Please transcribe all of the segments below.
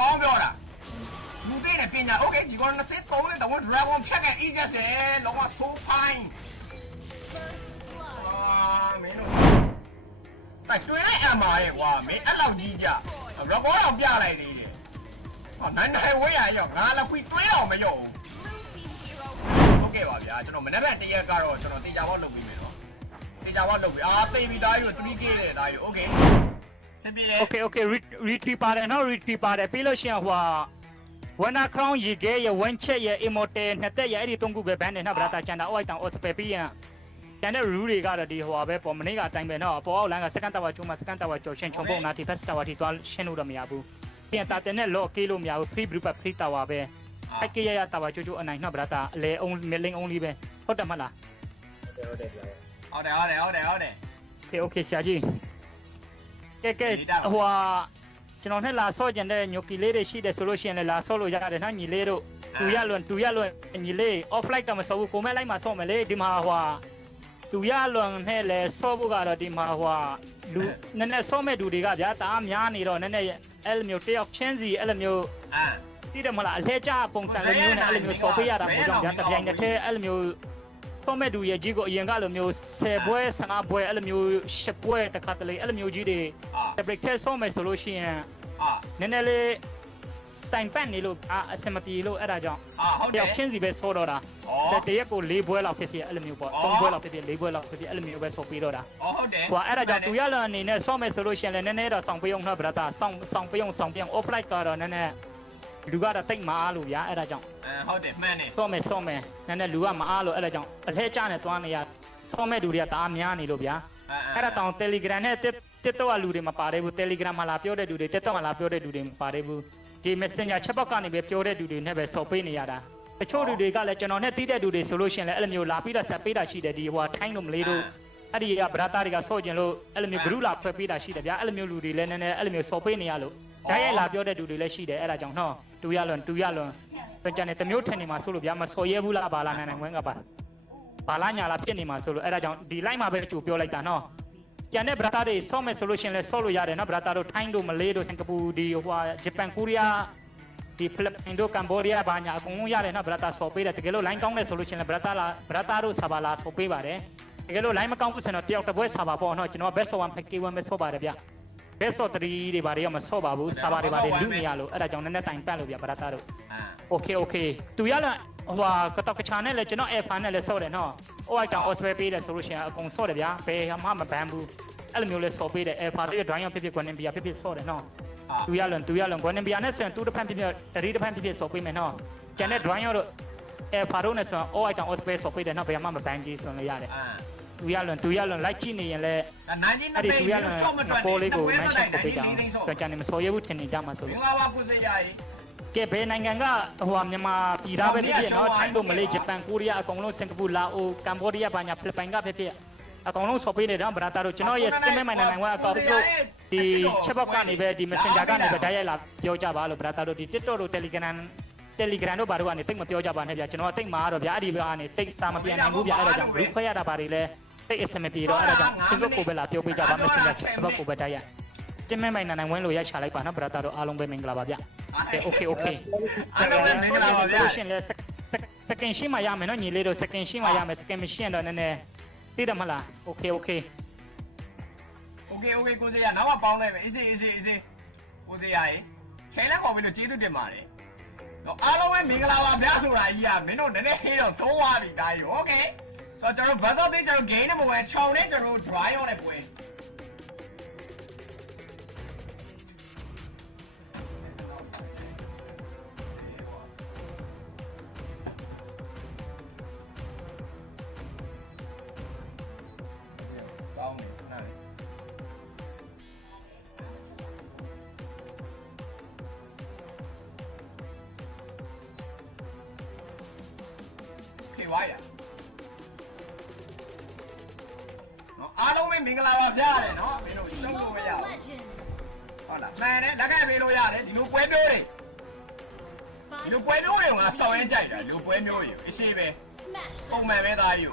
ကောင်းပြောတာလူသိတဲ့ပညာ okay ဒီကောင်နှစ်စင်းသုံးနဲ့တော့ dragon ဖြတ်ခဲ့ aegis တယ်လုံးဝ so fine အာမင်းတို့တိုက်တွင်လိုက်အမှားရဲ့ကွာမင်းအဲ့လောက်ကြီးကြ dragon တော့ပြလိုက်သေးတယ်ဟောနိုင်နိုင်ဝေးရရောငါလည်းခွီတွေးတော့မရောဟုတ်ကဲ့ပါဗျာကျွန်တော်မနေ့ကတရက်ကတော့ကျွန်တော်တေချာဘောက်လုပ်ပြီးမယ်နော်တေချာဘောက်လုပ်ပြီးအာသိပြီသားယူ 3k တဲ့သားယူ okay ဆင်ပြေတယ် Okay okay retreat ပါတယ်နော် retreat ပါတယ်ပြီးလို့ရှိရင်ဟွာဝနာခေါင်းရေခဲရဲ့ဝမ်ချက်ရဲ့ immortal နှစ်သက်ရဲ့အဲ့ဒီသုံးခုပဲဘန်းတယ်နော်ဗလာတာချန်တာအော်အိုက်တောင်အော်စပယ်ပြီးရင်ကျန်တဲ့ rule တွေကတော့ဒီဟွာပဲပေါ်မနေ့ကအတိုင်းပဲနော်ပေါ်အောက်လန်းက second tower ချိုးမှာ second tower ကျော်ရှင်းချုံပုံနာဒီ first tower ထိသွားရှင်းလို့တော့မရဘူးပြန်တာတဲ့နဲ့ lock ကေးလို့မရဘူး free blue ပဲ free tower ပဲအဲ့ကေးရရ tower ချိုးချိုးအနိုင်နော်ဗလာတာအလဲ only mailing only ပဲဟုတ်တယ်မလားဟုတ်တယ်ဟုတ်တယ်ဟုတ်တယ်ဟုတ်တယ်ဟုတ်တယ် Okay okay ဆရာကြီး ကဲကဲဟိုဟာကျွန်တော်နဲ့လာဆော့ကြတဲ့ညိုကီလေးတွေရှိတယ်ဆိုလို့ရှိရင်လည်းလာဆော့လို့ရတယ်နော်ညီလေးတို့တူရလွန်တူရလွန်ညီလေး offline တော့မဆော့ဘူးကိုမဲလိုက်မှာဆော့မယ်လေဒီမှာဟိုဟာတူရလွန်နဲ့လည်းဆော့ဖို့ကတော့ဒီမှာဟိုဟာလူနည်းနည်းဆော့မဲ့လူတွေကဗျာတအားများနေတော့နည်းနည်းအဲ့လိုမျိုးတယောက်ချင်းစီအဲ့လိုမျိုးအာတိတယ်မလားအလဲကျပုံစံလိုမျိုးနဲ့အဲ့လိုမျိုးဆော့ပေးရတာမျိုးကြောင့်ဗျာတပြိုင်တစ်ထဲအဲ့လိုမျိုး ဆော့မဲ့လူရဲ့ကြီးကိုအရင်ကလိုမျိုး10ပွဲ15ပွဲအဲ့လိုမျိုး10ပွဲတခါတလေအဲ့လိုမျိုးကြီးတွေအာတပရိတ်ထဲဆော့မယ်ဆိုလို့ရှိရင်အာနည်းနည်းလေးတိုင်ပတ်နေလို့အာအစမပြေလို့အဲ့ဒါကြောင့်အာဟုတ်တတယ်ယောက်ချင်းစီပဲဆော့တော့တာဩတရက်ကို၄ပွဲလောက်ဖြစ်ဖြစ်အဲ့လိုမျိုးပေါ့၃ပွဲလောက်ဖြစ်ဖြစ်၄ပွဲလောက်ဖြစ်ဖြစ်အဲ့လိုမျိုးပဲဆော့ပြီးတော့တာဩဟုတ်တယ်ဟိုအဲ့ဒါကြောင့်သူရလအနေနဲ့ဆော့မယ်ဆိုလို့ရှိရင်လည်းနည်းနည်းတော့ဆောင်ပယုံတော့ဗရတာဆောင်ဆောင်ပယုံဆောင်ပယုံ offline ကတော့နည်းနည်း လူကတော့တိတ်မအားလို့ဗျာအဲ့ဒါကြောင့်အဲဟုတ်တယ်မှန်တယ်ဆော့မယ်ဆော့မယ်နည်းနည်းလူကမအားလို့အဲ့ဒါကြောင့်အလဲကျနဲ့သွားနေရဆော့မဲ့လူတွေကတအားများနေလို့ဗျာအဲ့ဒါတောင် Telegram နဲ့ TikTok ကလူတွေမပါသေးဘူး Telegram မှာလာပြောတဲ့လူတွေ TikTok မှာလာပြောတဲ့လူတွေမပါသေးဘူးဒီ Messenger chat box ကနေပဲပြောတဲ့လူတွေနဲ့ပဲဆော်ပေးနေရတာတချို့လူတွေကလည်းကျွန်တော်နဲ့တီးတဲ့လူတွေဆိုလို့ရှိရင်လည်းအဲ့လိုမျိုးလာပြီးတော့ဆက်ပေးတာရှိတယ်ဒီဟိုထိုင်းလို့မလေးတို့အဲ့ဒီကဗရာတာတွေကဆော့ကျင်လို့အဲ့လိုမျိုး group လာဖွဲ့ပေးတာရှိတယ်ဗျာအဲ့လိုမျိုးလူတွေလည်းနည်းနည်းအဲ့လိုမျိုးဆော်ပေးနေရလို့ဓာတ်ရိုက်လာပြောတဲ့လူတွေလည်းရှိတယ်အဲ့ဒါကြောင့်နော် တူရလွန်တူရလွန်ပြန်ကြတယ်တမျိုးထင်နေမှာဆိုလို့ဗျာမဆော်ရဲဘူးလားဘာလားနိုင်နိုင်ဝင်းကပါဘာလားညာလားဖြစ်နေမှာဆိုလို့အဲ့ဒါကြောင့်ဒီ line မှာပဲကြိုပြောလိုက်တာနော်ကျန်တဲ့ brother တွေဆော့မယ်ဆိုလို့ရှရင်လဲဆော့လို့ရတယ်နော် brother တို့ထိုင်းတို့မလေးတို့စင်ကာပူဒီဟိုဟာဂျပန်ကိုရီးယားဒီဖိလစ်ပိုင်တို့ကမ်ဘောဒီးယားဘာညာအကုန်လုံးရတယ်နော် brother ဆော့ပေးတယ်တကယ်လို့ line ကောင်းတယ်ဆိုလို့ရှရင်လဲ brother လာ brother တို့ဆာဘာလာဆော့ပေးပါတယ်တကယ်လို့ line မကောင်းဘူးဆိုရင်တော့တယောက်တစ်ပွဲဆာဘာပေါ့နော်ကျွန်တော် best of 1 package 1ပဲဆော့ပါတယ်ဗျ best of 3တွေဘာတွေကမဆော့ပါဘူးဆာဘာတွေဘာတွေလူနေရလို့အဲ့ဒါကြောင့်နည်းနည်းတိုင်ပတ်လို့ဗျ brother တို့အာ okay okay သူရလာဟိုဟာကတော့ကချာနဲ့လည်းကျွန်တော် air fan နဲ့လည်းဆော့တယ်နော်ဟိုအိုက်တောင် osprey ပေးတယ်ဆိုလို့ရှိရင်အကုန်ဆော့တယ်ဗျာဘယ်မှမဘန်ဘူးအဲ့လိုမျိုးလဲဆော့ပေးတယ် air fan တွေ drawing ဖြစ်ဖြစ် quantum bia ဖြစ်ဖြစ်ဆော့တယ်နော်အာသူရလွန်သူရလွန် quantum bia နဲ့ဆိုရင်သူတစ်ဖက်ဖြစ်ဖြစ်တရီတစ်ဖက်ဖြစ်ဖြစ်ဆော့ပေးမယ်နော်ကျန်တဲ့ drawing တို့ air fan တို့နဲ့ဆိုရင် all အိုက်တောင် osprey ဆော့ပေးတယ်နော်ဘယ်မှမဘန်ကြီးဆိုရင်လည်းရတယ်အာ သူရလွန်သူရလွန် like ကြည့်နေရင်လည်းဒါနိုင်ကြီးအဲ့နှစ်ဒီပိတ်သူရလွန်ဆော့မတွက်ပေါ်လေးကိုဝဲ mention လိုက်ပို့နိုင်ပေးကြကြီးအောင်သိန်းဆော့ဆိုကြတယ်မဆော့ရဘူးထင်နေကြမှာဆိုမင်္လို့ဂလာပါကိုစေရည်ကဲဘယ်နိုင်ငံကဟိုဟာမြန်မာပြည်သားပဲဖြစ်ဖြစ်နော်ထိုင်းတို့မလေးဂျပန်ကိုရီးယားအကုန်လုံးစင်ကာပူလာအိုကမ်ဘောဒီးယားဘာညာဖိလစ်ပိုင်ကဖြစ်ဖြစ်အကုန်လုံးဆော်ပေးနေတော့ဗရာတာတို့ကျွန်တော်ရဲ့ skin မဲ့နိုင်ငံကအကောင့်တို့ဒီချက်ဘောက်ကနေပဲဒီ messenger ကနေပဲဓာတ်ရိုက်လာပြောကြပါလို့ဗရာတာတို့ဒီ TikTok တို့ Telegram Telegram တို့ဘာတို့ကနေတိတ်မပြောကြပါနဲ့ဗျာကျွန်တော်ကတိတ်မှာတော့ဗျာအဲ့ဒီကနေတိတ်စာမပြန်နိုင်ဘူးဗျာအဲ့ဒါကြောင့် group ခွဲရတာဘာတွေလဲ တိတ်အဆင်မပြေတော့အဲ့ဒါကြောင့် Facebook ကိုပဲလာပြောပေးကြပါမယ်ဆင်လက် Facebook ကိုပဲတိုက်ရ Statement မိုင်နိုင်ဝင်းလို့ရချလိုက်ပါနော် brother တို့အားလုံးပဲမင်္ဂလာပါဗျ။ Okay okay အားလုံးပဲမင်္ဂလာပါဗျ။ Solution လဲ second ရှိမှရမယ်နော်ညီလေးတို့ second ရှိမှရမယ် second မရှိရင်တော့နည်းနည်းသိတယ်မလား Okay okay Okay okay ကိုစရာနောက်ကပေါင်းလိုက်မယ်အေးစေးအေးစေးအေးစေးကိုစရာရေချိန်လက်ခေါ်ပြီးတော့ကျေးဇူးတင်ပါတယ်။တော့အားလုံးပဲမင်္ဂလာပါဗျာဆိုတာကြီးကမင်းတို့နည်းနည်းဟေးတော့သုံးသွားပြီဒါကြီး Okay ဆိုတော့ကျွန်တော်ဘတ်တော့တေးကျွန်တော် gain နဲ့မဝင်6နဲ့ကျွန်တော် dry on နဲ့ပွဲ လာပါပြရတယ်နော်မင်းတို့ရှုပ်လို့မရဘူးဟုတ်လားမှန်တယ်လက်ခံပေးလို့ရတယ်ဒီလိုပွဲမျိုးတွေဒီလိုပွဲမျိုးတွေကဆောင်းရင်ကြိုက်တာဒီလိုပွဲမျိုးတွေအရှိပဲပုံမှန်ပဲသားကြီး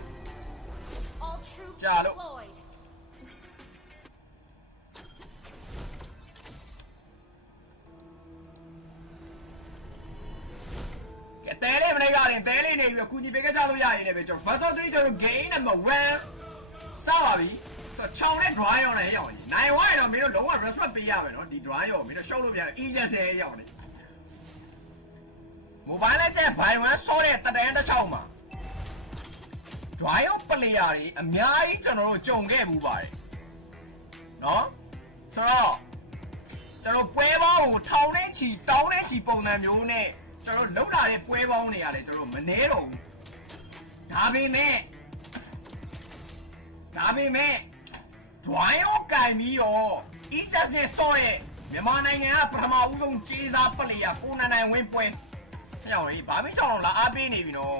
ကိုကြာလို့ကဲတဲလေးမလေးရတယ်တဲလေးနေပြီးတော့ကုညီပေးခဲ့ကြလို့ရရင်လည်းပဲကျွန်တော် version 3ကျွန်တော် gain number 1စပါပြီ ဆိုချောင်းနဲ့ dry ရောလည်းရောက်နေနိုင်ဝိုင်းတော့မင်းတို့လုံးဝ respect ပေးရမယ်နော်ဒီ dry ရောမင်းတို့ရှုပ်လို့ပြန် easy နဲ့ရောက်နေ mobile နဲ့ကျဘိုင်ဝမ်ဆော့တဲ့တတန်းတစ်ချောင်းမှာ dry ရော player တွေအများကြီးကျွန်တော်တို့ကြုံခဲ့မှုပါတယ်နော်ဆိုတော့ကျွန်တော်ပွဲပေါင်းကိုထောင်နဲ့ချီတောင်းနဲ့ချီပုံစံမျိုးနဲ့ကျွန်တော်လှုပ်လာတဲ့ပွဲပေါင်းတွေကလည်းကျွန်တော်မနှဲတော့ဘူးဒါပေမဲ့ဒါပေမဲ့ dry ရောကင်ပြီးတော့ ESS နဲ့ဆော့ရဲ့မြန်မာနိုင်ငံကပထမဦးဆုံးကြေးစား player ကိုနန်နိုင်ဝင်းပွဲမရောက်လေဘာမင်းချောင်းတော့လာအားပေးနေပြီနော်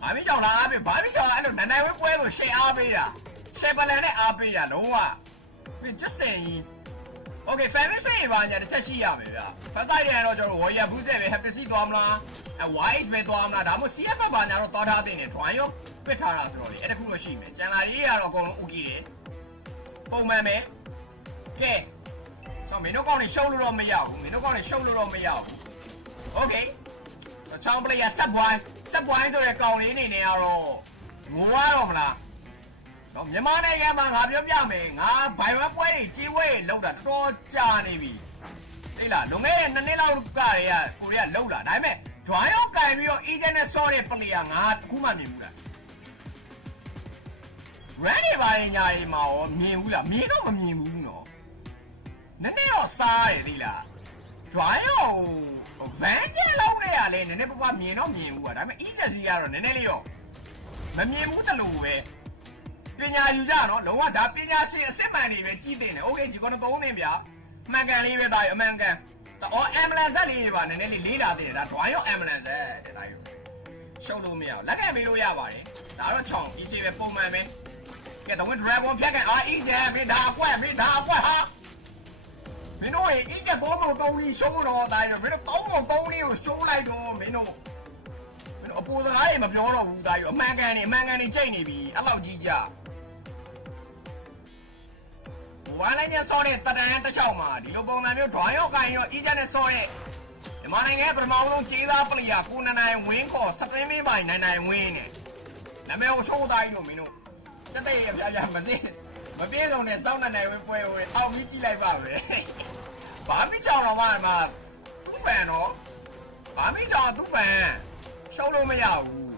ဘာမင်းကြောင့်လားဗျဘာမင်းကြောင့်လားအဲ့လိုနန်နိုင်ဝဲပွဲကိုရှေ့အားပေးတာရှေ့ပလန်နဲ့အားပေးတာလုံးဝပြစ်စင်ကြီး Okay family ဆွေးပါညာတစ်ချက်ရှိရမယ်ဗျဖတ်ဆိုင်တယ်တော့ကျွန်တော် warrior boost ပဲ happy စီသွားမလားအဲ wise ပဲသွားမလားဒါမှမဟုတ် CF ဘာညာတော့သွားထားတဲ့နေ drawing ရော ပစ်ထားတာဆိုတော့လေအဲ့တခုတော့ရှိမယ်ကျန်လာရေးကတော့အကုန်လုံး okay တယ်ပုံမှန်ပဲကဲဆိုမင်းတို့ကောင်းနေရှုံးလို့တော့မရဘူးမင်းတို့ကောင်းနေရှုံးလို့တော့မရဘူး Okay ချောင်းပလေးရဆက်ပွိုင်းဆက်ပွိုင်းဆိုတဲ့ကောင်လေးအနေနဲ့ကတော့ငိုရတော့မလားနော်မြန်မာနိုင်ငံမှာငါပြောပြမယ်ငါဘိုင်ဝမ်ပွဲတွေကြီးဝဲတွေလောက်တာတော်တော်ကြာနေပြီသိလားလွန်ခဲ့တဲ့နှစ်နှစ်လောက်ကတည်းကကိုရီးယားလောက်လာဒါပေမဲ့ dry ရောကင်ပြီးတော့ agent နဲ့ saw တဲ့ player ငါအခုမှမြင်ဘူးလား red တွေပါရင်ညာတွေမှာရောမြင်ဘူးလားမြင်တော့မမြင်ဘူးနော်နည်းနည်းတော့စားရသေးလား dry ရောဗန်ကျဲလောက်နေရလဲနည်းနည်းပပမြင်တော့မြင်ဘူးอ่ะဒါပေမဲ့ easy ကတော့နည်းနည်းလေးတော့မမြင်ဘူးတလို့ပဲပညာယူကြနော်လုံးဝဒါပညာရှင်အစ်စ်မှန်နေပဲကြီးတင်တယ်โอเคဒီကတော့သုံးနေဗျာမှန်ကန်လေးပဲဒါရအမှန်ကန်အော် ambulance လေးတွေပါနည်းနည်းလေးလေးလာသေးတယ်ဒါ dry ရော ambulance တဲ့ဒါယူရှုပ်လို့မရဘူးလက်ကပေးလို့ရပါတယ်ဒါတော့ချောင်း easy ပဲပုံမှန်ပဲ ကဲတော့ dragon ဖြတ်ကန်အာ easy မင်းဒါအကွက်မင်းဒါအကွက်ဟာမင်းတို့ရဲ့အင်းကသုံးပုံသုံးလေးရှိုးတော့တိုင်းတော့မင်းတို့သုံးပုံသုံးလေးကိုရှိုးလိုက်တော့မင်းတို့မင်းတို့အပူစကားတွေမပြောတော့ဘူးတိုင်းရောအမှန်ကန်နေအမှန်ကန်နေကြိတ်နေပြီအဲ့လောက်ကြီးကြဝိုင်းလိုက်ညဆော့တဲ့တတန်တစ်ချောင်းမှာဒီလိုပုံစံမျိုး drawing ရောကိုင်ရောအီးကြနဲ့ဆော့တဲ့မြန်မာနိုင်ငံပထမဆုံးခြေသားပလီယာကိုနန်နိုင်ဝင်းခေါ်စတရင်းမင်းပိုင်နိုင်နိုင်ဝင်းနဲ့နာမည်ကိုရှိုးတိုင်းတို့မင်းတို့ စတဲ့ရပြပြမစင်းမပြေဆုံးနဲ့စောင်းနိုင်နိုင်ဝင်းပွဲကိုအောက်ပြီးကြည့်လိုက်ပါပဲ ဘာမိချောင်းတော့မှမသူ့ဖန်တော့ဘာမိချောင်းသူ့ဖန်ရှုံးလို့မရဘူး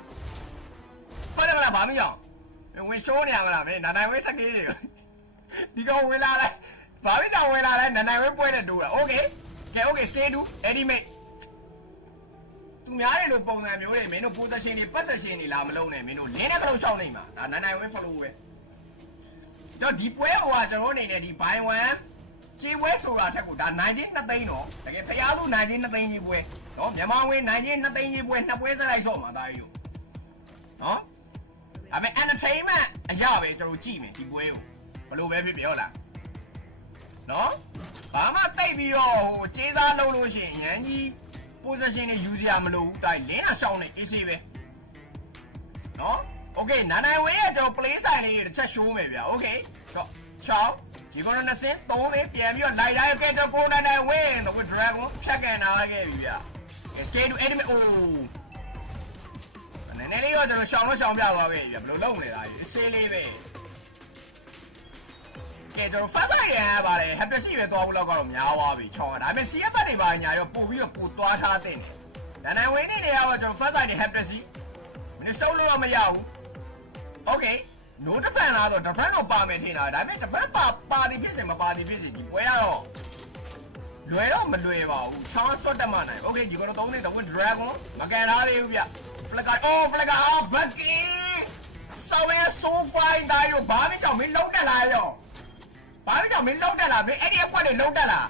ဟုတ်တယ်မလားဘာမိချောင်းဝင်ရှိုးနေရမလားမင်းနာနိုင်ဝဲစကေးတွေဒီကောင်ဝင်လာလဲဘာမိချောင်းဝင်လာလဲနာနိုင်ဝဲပွဲနဲ့တိုးတာโอเคကဲโอเคစကေးတူအဒီမိတ် သူများတွေလိုပုံစံမျိုးတွေမင်းတို့ position တွေ position တွေလာမလုံးနဲ့မင်းတို့လင်းတဲ့ကလုံးရှောင်းနေမှာဒါနာနိုင်ဝဲ follow ပဲတော့ဒီပွဲဟိုကကျွန်တော်အနေနဲ့ဒီ buy one ကြေးပွဲဆိုတာထက်ကိုဒါ19နှစ်သိန်းတော့တကယ်ဖျားလို့19နှစ်သိန်းကြီးပွဲနော်မြန်မာဝင်19နှစ်သိန်းကြီးပွဲနှစ်ပွဲစလိုက်ဆော့မှာဒါကြီးတို့နော်ဒါပေမဲ့ entertainment အရာပဲကျွန်တော်ကြည့်မယ်ဒီပွဲကိုဘယ်လိုပဲဖြစ်ဖြစ်ဟုတ်လားနော်ဘာမှတိတ်ပြီးတော့ဟိုကြေးစားလုံးလို့ရှိရင်ရန်ကြီး position တွေယူကြရမလို့ဘူးတိုင်းလင်းတာရှောင်းနေ AC ပဲနော် okay နာနိုင်ဝင်းရဲ့ကျွန်တော် play sign လေးတစ်ချက် show မယ်ဗျာ okay တော့ချောင်းဒီကောင်နဲ့ဆင်းသုံးလေးပြန်ပြီးတော့လိုက်တိုင်းကဲတော့ကိုနိုင်နိုင်ဝင်းတော့ dragon ဖြတ်ကန်လာခဲ့ပြီဗျာ escape to enemy oh နည်းနည်းလေးတော့ကျွန်တော်ရှောင်းလို့ရှောင်းပြသွားခဲ့ပြီဗျာဘယ်လိုလုပ်မလဲဒါကြီးစေးလေးပဲ ကဲကျွန်တော် fast side ရန်ပါလေ happy ရှိပဲသွားဖို့တော့ကတော့များသွားပြီချောင်းတာဒါပေမဲ့ CF တွေပါညာရောပို့ပြီးတော့ပို့သွားထားတဲ့နေဒါနိုင်ဝင်းနေနေရတော့ကျွန်တော် fast side တွေ happy ရှိမင်းတို့လို့တော့မရဘူး Okay no defense လားဆို defense တော့ပါမယ်ထင်တာဒါပေမဲ့ defense ပါပါသည်ဖြစ်စေမပါသည်ဖြစ်စေဒီပွဲကတော့လွယ်တော့မလွယ်ပါဘူးချောင်းဆွတ်တက်မှနိုင် Okay ဒီကတော့သုံးနေတော့ dragon မကန်ထားသေးဘူးဗျ flicker oh flicker oh bucky ဆောင်းရဲ so fine ဒါရောဘာမကြောင်မင်းလုံးတက်လာရော ဘာမကြောင်မင်းလုံးတက်လာမင်းအဲ့ဒီအကွက်တွေလုံးတက်လာ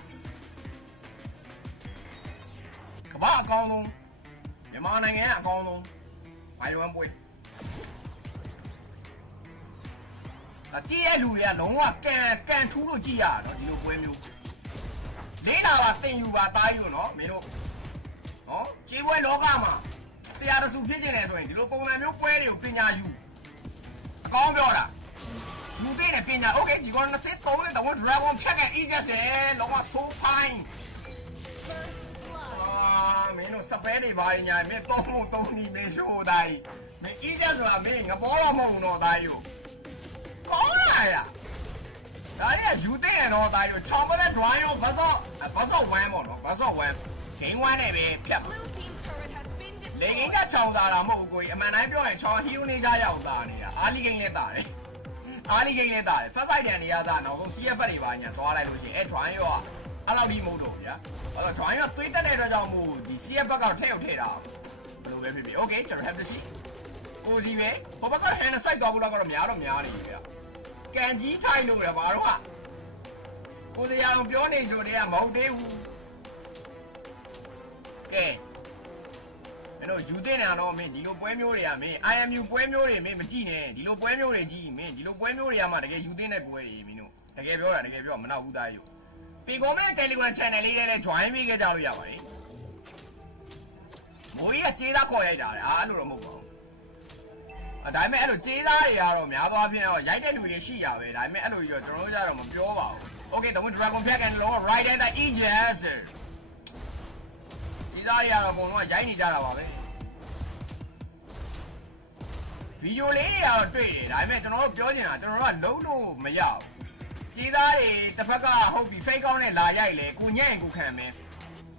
ကမ္ဘာအကောင်းဆုံးမြန်မာနိုင်ငံကအကောင်းဆုံးဘိုင်ဝမ်ပွဲဒါကြည့်ရလူတွေကလုံးဝကန်ကန်ထူးလို့ကြည့်ရတာနော်ဒီလိုပွဲမျိုးလေးလာပါတင်ယူပါသားယူနော်မင်းတို့နော်ခြေပွဲလောကမှာဆရာတဆူဖြစ်နေတယ်ဆိုရင်ဒီလိုပုံစံမျိုးပွဲတွေကိုပညာယူအကောင်းပြောတာ လူသေးနဲ့ပညာ okay ဒီကောင်23နဲ့တော့ dragon ဖြတ်ကန် aegis တယ်လုံးဝ so fine အာမင်းတို့စပယ်တွေပါညာမင်းတော့မှုတုံးနေသေးရှို့တိုင်းမင်း aegis ဆိုတာမင်းငဘောတော့မဟုတ်တော့တိုင်းရောကောင်းလာရဒါရီကယူတဲ့ရတော့တိုင်းရောချောင်းပလက် dragon ရောဘဆော့ဘဆော့1ပေါ့နော်ဘဆော့1 game 1နဲ့ပဲဖြတ်လေငင်းကချောင်းသာတာမဟုတ်ဘူးကိုကြီးအမှန်တိုင်းပြောရင်ချောင်းဟီးရိုးနေကြရောက်သားနေတာအာလီဂိမ်းလည်းသားတယ် အားလီဂိမ်းလည်းတာတယ် first side တန်တွေကသာနောက်ဆုံး CF တွေပါညာသွားလိုက်လို့ရှိရင်အဲ draw ရောအဲ့လောက်ကြီးမဟုတ်တော့ဘူးဗျာအဲ့တော့ draw ရောသွေးတက်တဲ့အတွက်ကြောင့်မို့ဒီ CF ဘက်ကထည့်ရောက်ထည့်တာဘယ်လိုပဲဖြစ်ဖြစ် okay ကျွန်တော် have to see ကိုကြီးပဲဟိုဘက်က hand side သွားဖို့လောက်ကတော့များတော့များနေပြီဗျာကန်ကြီးထိုင်လို့ရပါတော့ကကိုစရာအောင်ပြောနေဆိုတဲ့ကမဟုတ်သေးဘူးကဲ မင်းတို့ယူတဲ့နေတော့မင်းဒီလိုပွဲမျိုးတွေကမင်း IMU ပွဲမျိုးတွေမင်းမကြည့်နဲ့ဒီလိုပွဲမျိုးတွေကြည့်မင်းဒီလိုပွဲမျိုးတွေကမှတကယ်ယူတဲ့တဲ့ပွဲတွေမင်းတို့တကယ်ပြောတာတကယ်ပြောမနောက်ဘူးသားယူပီကောမဲ Telegram channel လေးနဲ့လည်း join ပေးခဲ့ကြလို့ရပါတယ်မိုးကြီးကကြေးသားခေါ်ရိုက်တာလေအားအဲ့လိုတော့မဟုတ်ပါဘူးအဒါပေမဲ့အဲ့လိုကြေးသားတွေကတော့များသွားဖြစ်တော့ရိုက်တဲ့လူတွေရှိရပဲဒါပေမဲ့အဲ့လိုကြီးတော့ကျွန်တော်တို့ကြတော့မပြောပါဘူး Okay တော့ Dragon Pack and Law Right and the Aegis ကြေး သားတွေကတော့အကုန်လုံးကရိုက်နေကြတာပါပဲဗီဒီယိုလေးတွေကတော့တွေ့တယ်ဒါပေမဲ့ကျွန်တော်တို့ပြောချင်တာကျွန်တော်တို့ကလုံးလို့မရဘူးကြီးသားတွေတစ်ဖက်ကဟုတ်ပြီ fake ကောင်းနဲ့လာရိုက်လေကိုညံ့ရင်ကိုခံမယ်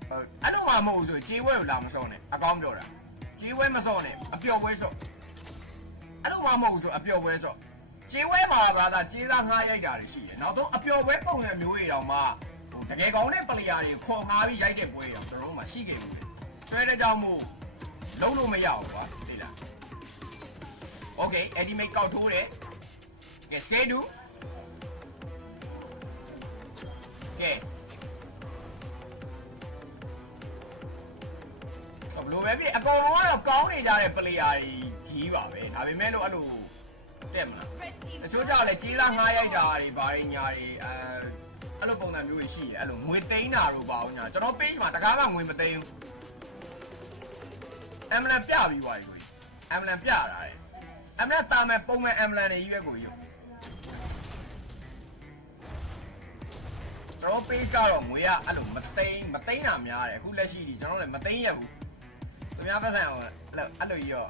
ဟုတ်အဲ့လိုမှမဟုတ်ဘူးဆိုကြီးဝဲကိုလာမစောနဲ့အကောင်းပြောတာကြီးဝဲမစောနဲ့အပျော်ပွဲစောအဲ့လိုမှမဟုတ်ဘူးဆိုအပျော်ပွဲစောကြီးဝဲမှာဗလာသာကြီးသားငှားရိုက်တာတွေရှိတယ်နောက်တော့အပျော်ပွဲပုံစံမျိုးတွေတောင်မှဟို တကယ်ကောင်းတဲ့ပလေယာတွေခေါ်ငှားပြီးရိုက်တဲ့ပွဲတွေတောင်ကျွန်တော်တို့မှရှိခဲ့ဘူးဆွဲတဲ့ကြောင့်မို့လုံးလို့မရဘူးကွာသိလား Okay, Eddie make out to it. Okay, stay do. Okay. ဆိုဘလို့ပဲဖြစ်အကောင်လုံးကတော့ကောင်းနေကြတဲ့ player တွေကြီးပါပဲဒါပေမဲ့လို့အဲ့လိုတက်မလား Red team တချို့ကြောင့်လည်းကြီးလားငားရိုက်တာတွေဘာတွေညာတွေအဲ အဲ့လိုပုံစံမျိုးတွေရှိတယ်အဲ့လိုငွေသိန်းတာတို့ပါအောင်ညာကျွန်တော် page မှာတကားမှငွေမသိန်းဘူးအမလန်ပြပြီးပါပြီကိုကြီးအမလန်ပြတာလေအမလန်တာမဲ့ပုံမဲ့အမလန်တွေကြီးပဲကိုကြီးကျွန်တော် page ကတော့ငွေကအဲ့လိုမသိန်းမသိန်းတာများတယ်အခုလက်ရှိဒီကျွန်တော်လည်းမသိန်းရဘူးသူများပတ်စံအောင်အဲ့လိုအဲ့လိုကြီးရော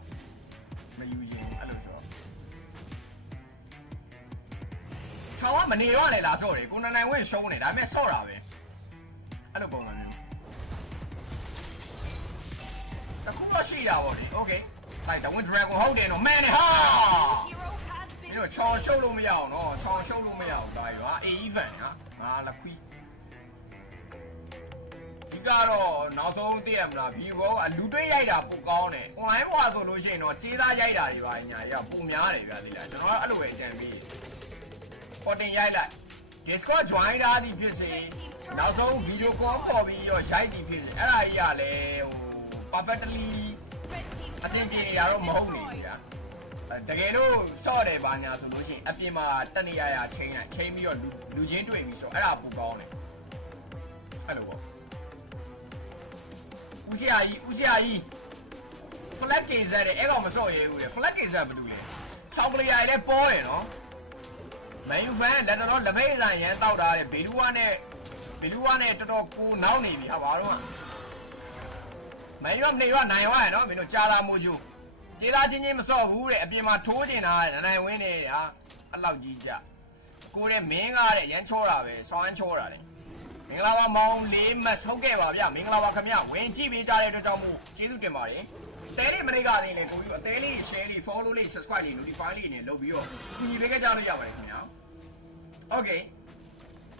မယူရင်အဲ့လို ဆိုတော့ ချောင်းကမနေတော့လေလားဆော့တယ်ကိုနန်နိုင်ဝင်းရှုံးနေဒါပေမဲ့ဆော့တာပဲအဲ့လိုပုံစံမျိုးတခုတော့ရှိတာပေါ့လေโอเคလိုက်တော့ dragon ဟုတ်တယ်နော် man ဟာ hero has ဒီ been တော့ချောင်းရှုပ်လို့မရအောင်နော်ချောင်းရှုပ်လို့မရအောင်ဒါရောအေး event ဟာငါလက်ခွီးဒီကတော့နောက်ဆုံးသိရမလား vivo ကလူတွေးရိုက်တာပိုကောင်းတယ် online ဘွားဆိုလို့ရှိရင်တော့ခြေသားရိုက်တာတွေပါညာရပုံများတယ်ဗျာဒီလားကျွန်တော်ကအဲ့လိုပဲအကြံပေး ပေါ်တင်ရိုက်လိုက် Discord join တာဒီဖြစ်စေနောက်ဆုံး video call ပေါ်ပြီးတော့ရိုက်ဒီဖြစ်စေအဲ့ဒါကြီးကလည်းဟို perfectly red team အဆင် turret ပြေ has နေတာတော့ been မဟုတ်နေဘူး destroyed. ဗျာအဲတကယ်လို့စော့တယ်ဘာညာဆိုလို့ရှိရင်အပြင်မှာတက်နေရရချင်းလိုက်ချင်းပြီးတော့လူလူချင်းတွေ့ပြီးဆိုအဲ့ဒါပူကောင်းတယ်အဲ့လိုပေါ့ဦးစီယာကြီးဦးစီယာကြီး flag case တဲ့အဲ့ကောင်မစော့ရဲဘူးလေ flag case ဘာတူလဲချောင်းပလေးယာကြီးလည်းပေါ်တယ်နော် မန်ယူဖန်လက်တော်လက်ဖိတ်ဆိုင်ရန်တောက်တာတဲ့ဘေလူဝါနဲ့ဘေလူဝါနဲ့တော်တော်ကိုနောက်နေပြီဟာဘာတော့မန်ယူကနေရနိုင်ဝါရနော်မင်းတို့ကြာလာမို့ကျူကျေးသားချင်းချင်းမစော့ဘူးတဲ့အပြင်မှာထိုးကျင်တာတဲ့နိုင်ဝင်းနေဟာအဲ့လောက်ကြီးကြကိုတဲ့မင်းကားတဲ့ရန်ချောတာပဲဆောင်းချောတာလေမင်္ဂလာပါမောင်လေးမတ်ဟုတ်ကဲ့ပါဗျမင်္ဂလာပါခင်ဗျဝင်ကြည့်ပေးကြတဲ့အတွက်ကြောင့်မို့ကျေးဇူးတင်ပါတယ် တဲလေးမနေ့ကလေးလေကိုကြီးအသေးလေး share လေး follow လေး subscribe လေး notify လေးနဲ့လုပ်ပြီးတော့ကူညီပေးကြကြလို့ရပါတယ်ခင်ဗျာ Okay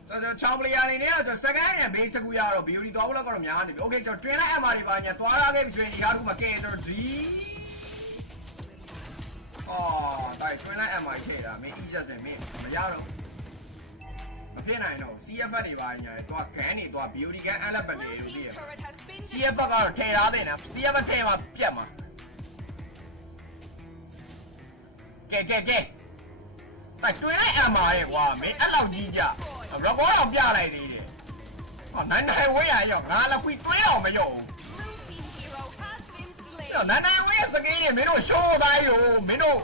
ဆိုတော့ချောင်းပလီယာနေနဲ့တော့ second နဲ့ base ကူရတော့ beauty သွားဖို့တော့များနေပြီ Okay ကျွန်တော် train လိုက် MR တွေပါညာသွားရခဲ့ပြီဆိုရင်ဒီကားတစ်ခုမှာကဲတော့ဒီအော်ဒါ train လိုက် MR ထည့်တာမင်း easy စင်မင်းမရတော့မဖြစ်နိုင်တော့ CF တွေပါညာတော့ gun တွေတော့ beauty gun element တွေ Blue လို့ပြ team ရ turret has been CF ကတော့ destroyed. ထည့်ထားတဲ့နော် CF ထည့်မှာပြတ်မှာကဲကဲကဲတိုက်တွင်းလိုက် MR ရဲ့ကွာမင်းအဲ့လောက်ကြီးကြရောကောတော့ပြလိုက်သေးတယ်။ဟောနိုင်နိုင်ဝေးရရောငါလည်းခွီတွေးတော့မရုံ Blue team hero has been ဘူး slain. ။နိုင်နိုင်ဝေးရဲ့စကိန်းတွေမင်းတို့ရှိုးတိုင်းရောမင်းတို့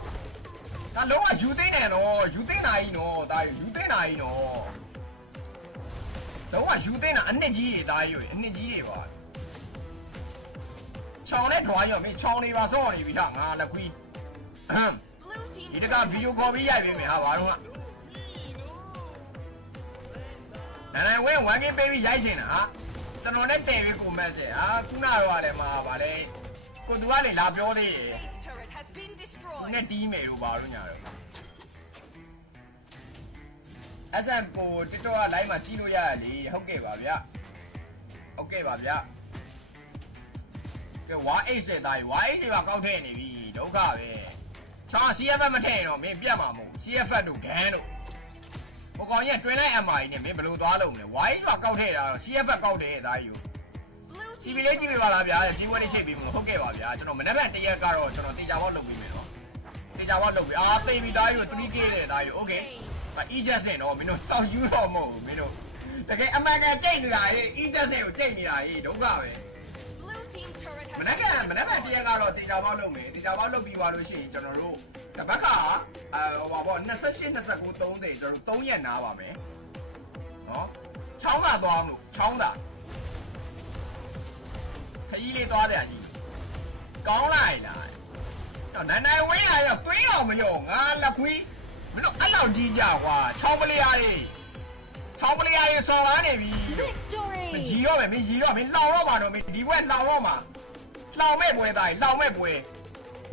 ဒါလုံးဝယူသိနေတော့ယူသိနာကြီးနော်ဒါယူသိနာကြီးနော်လုံးဝယူသိနာအနှစ်ကြီးတွေဒါကြီးရောအနှစ်ကြီးတွေပါ ချောင်းနဲ့ထွားရောမင်းချောင်းနေပါစောနေပြီဟာငါလက်ခွီးအဟမ် Blue team ဒီတကဗီဒီယိုခေါ်ပြီးရိုက်ပေးမယ်ဟာဘာတော့ကနိုင်နိုင်ဝင်း1 game ပေးပြီးရိုက်ရှင်တာဟာကျွန်တော်နဲ့တင်ပြီးကိုမက်ဆက်ဟာခုနကတော့လည်းမှာပါလေကိုသူကလေလာပြောသေးရဲ့ base turret has been destroyed. နဲ့တီးမယ်လို့ပါလို့ညာတော့ SM ကို TikTok က live မှာကြည့်လို့ရရလေဟုတ်ကဲ့ပါဗျဟုတ်ကဲ့ပါဗျ ကဲ Y8 စေသားကြီး Y8 ပါကောက်ထည့်နေပြီဒုက္ခပဲချောင်း CFF မထည့်ရင်တော့မင်းပြတ်မှာမဟုတ် CFF တို့ဂန်းတို့ဟိုကောင်ကြီးကတွင်လိုက် MI နဲ့မင်းဘယ်လိုသွားလုံးလဲ Y8 ပါကောက်ထည့်တာတော့ CFF ကောက်တယ်သားကြီးကို Blue စီ team ဗီလေးကြည့်ပြပါလားဗျာကြီးဝဲလေးချိတ်ပြီးမလို့ဟုတ်ကဲ့ပါဗျာကျွန်တော်မနေ့ကတရက်ကတော့ကျွန်တော်တေချာဘောက်လုပ်ပြီးမယ်နော်တေချာဘောက်လုပ်ပြီးအာသိပြီသားကြီးကို 3K တဲ့သားကြီးကို Okay မ E-Just နဲ့တော့မင်းတို့စောက်ယူတော့မဟုတ်ဘူးမင်းတို့တကယ်အမှန်ကန်ကြိတ်နေတာရေး E-Just နဲ့ကိုကြိတ်နေတာရေးဒုက္ခပဲ မနေ့ကမနေ့ကတရက်ကတော့တေချာဘောက်လုပ်မယ်တေချာဘောက်လုပ်ပြီးသွားလို့ရှိရင်ကျွန်တော်တို့တပတ်ကအာဟိုပါဘော28 29 30ကျွန်တော်တို့3ရက်နားပါမယ်နော်ချောင်းလာသွားအောင်လို့ချောင်းလာခကြီးလေးသွားတယ်ကြီးကောင်းလိုက်လားတော့နိုင်နိုင်ဝင်းလာရောတွေးအောင်မရောငါလက်ခွေးမင်းတို့အဲ့လောက်ကြီးကြကွာချောင်းပလျားလေးချောင်းပလျားလေးဆော်လာနေပြီမ Victory! ရီတော့မယ်မင်းရီတော့မင်းလောင်တော့မှာတော့မင်းဒီဘက်လောင်တော့မှာ လောင်မဲ့ပွဲသားကြီးလောင်မဲ့ပွဲ